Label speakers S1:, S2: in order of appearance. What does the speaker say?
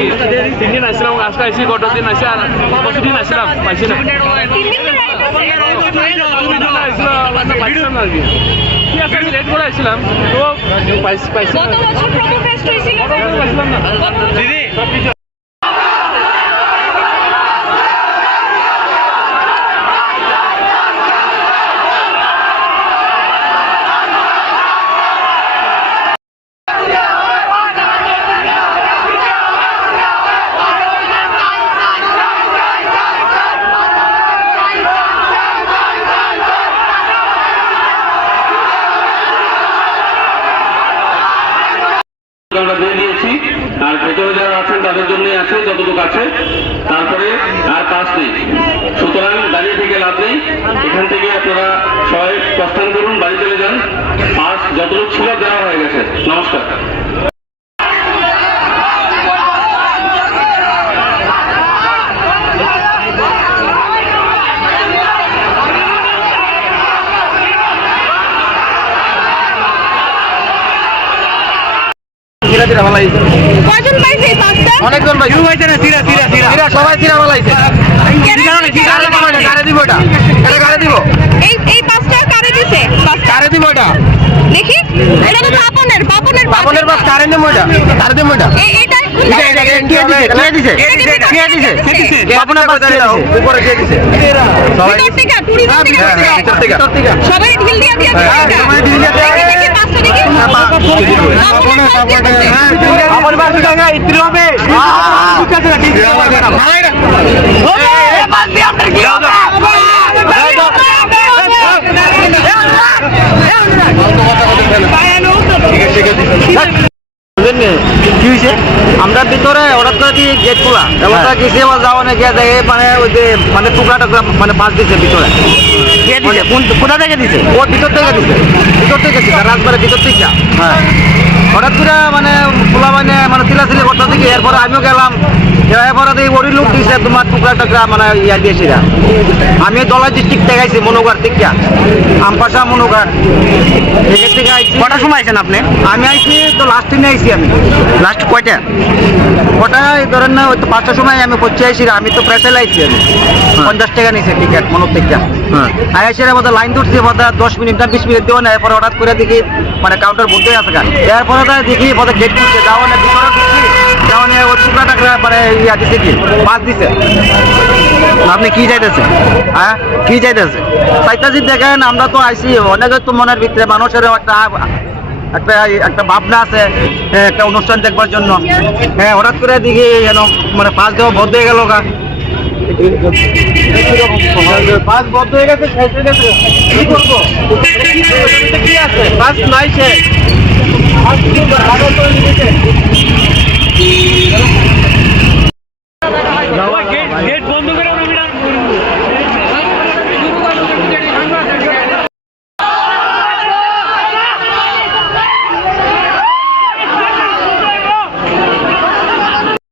S1: তিনদিন আসলাম আজকে আইসি গত দিন আসি আর পরশু দিন আসছিলাম পাইছি না
S2: আছে
S1: লেট করে আসছিলাম তো
S2: গত বছর-
S3: আমরা দিয়ে দিয়েছি আর ভেতরে যারা আছেন তাদের জন্যই আছে, যতটুকু আছে, তারপরে আর কাজ নেই। সুতরাং দাঁড়িয়ে থেকে লাভ নেই। এখান থেকে আপনারা সবাই প্রস্থান করুন, বাড়ি চলে যান। পাস যতটুকু ছিল দেওয়া হয়ে গেছে। নমস্কার।
S2: কয়জন পাইছে?
S4: ভাই কেউ না সিরা সবাই সিরা বালাইছে কারে দিব এটা কারে দিব এটা কারে দিব
S2: এই এই পাঁচটা কারে দিছে
S4: কারে দিব এটা
S2: দেখি এটা তো পাপনের পাপনের
S4: বাপনের বাপ কারে নেব এটা কারে দিব এটা
S2: এটা
S4: হ্যাঁ, হ্যাঁ, হ্যাঁ।
S2: সবাই ঢিল দিয়ে দিয়ে
S4: দিয়ে দিয়ে।
S2: দিয়ে
S4: হবে দিয়ে কি হয়েছে আমরা ভিতরে হঠাৎ করে কি গেট খোলা? এবার কিছু আবার যাওয়া না গিয়ে দেখে মানে ওই যে মানে টুকরা টুকরা মানে পাঁচ দিছে ভিতরে। কে দিছে? কোন কোথা থেকে দিছে? ও ভিতর থেকে দিছে। হ্যাঁ। হঠাৎ করে মানে পোলা মানে মানে চিলাচিলি করতে থেকে এরপরে আমিও গেলাম। এরপরে এই ওরি লোক দিছে তোমার টুকরা টুকরা মানে ইয়া দিয়েছিলা আমি দলাই ডিস্ট্রিক্ট থেকে আইছি মনোগার থেকে আমপাশা মনোগার। এখান থেকে আইছি। কটার সময় আইছেন আপনি? আমি আইছি তো লাস্ট দিনে আইছি আমি। লাস্ট কয়টা? কটা এই ধরেন না ওই তো পাঁচটার সময় আমি পৌঁছে আইছি আমি তো প্রেসে আইছি আমি। পঞ্চাশ টাকা নিছে টিকিট মনোর থেকে আর এসে মধ্যে লাইন ধরছি বোধ দশ মিনিট না বিশ মিনিট দেবো না এরপরে হঠাৎ করে দেখি মানে কাউন্টার বন্ধই আছে এরপরে দেখি বোধহয় গেট খুলছে যাওয়া না ভিতরে সতেরো টাকা মানে ইয়ে আছে কি পাঁচ দিছে। আপনি কি চাইতেছেন? হ্যাঁ? কি চাইতেছে চাইতেছি দেখেন, আমরা তো আইসি অনেক তো মনের ভিতরে মানুষের একটা একটা একটা ভাবনা আছে হ্যাঁ, একটা অনুষ্ঠান দেখবার জন্য। হ্যাঁ হঠাৎ করে দেখি মানে পাঁচ দেওয়া বদ্ধ হয়ে গেল গা। বাস বদ্ধ হয়ে গেছে, শেষ হয়ে কি করব? কি আছে? বাস নাই শেষ। Get